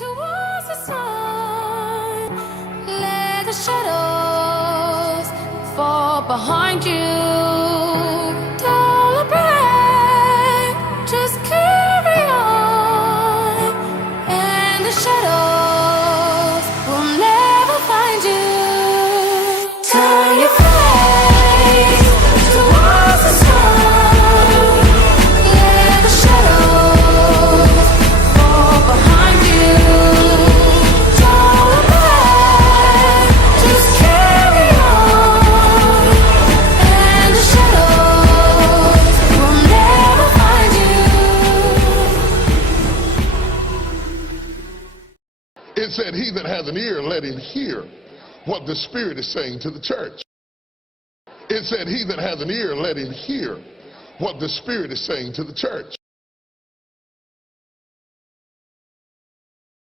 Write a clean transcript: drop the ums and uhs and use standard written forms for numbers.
towards the sun. Let the shadows fall behind you. Don't break, just carry on, and the shadows will never find you. Turn your face towards the sun. Let the shadows fall behind you. Don't break, just carry on, and the shadows will never find you. It said, he that has an ear, let him hear what the Spirit is saying to the church. It said, he that has an ear, let him hear what the Spirit is saying to the church.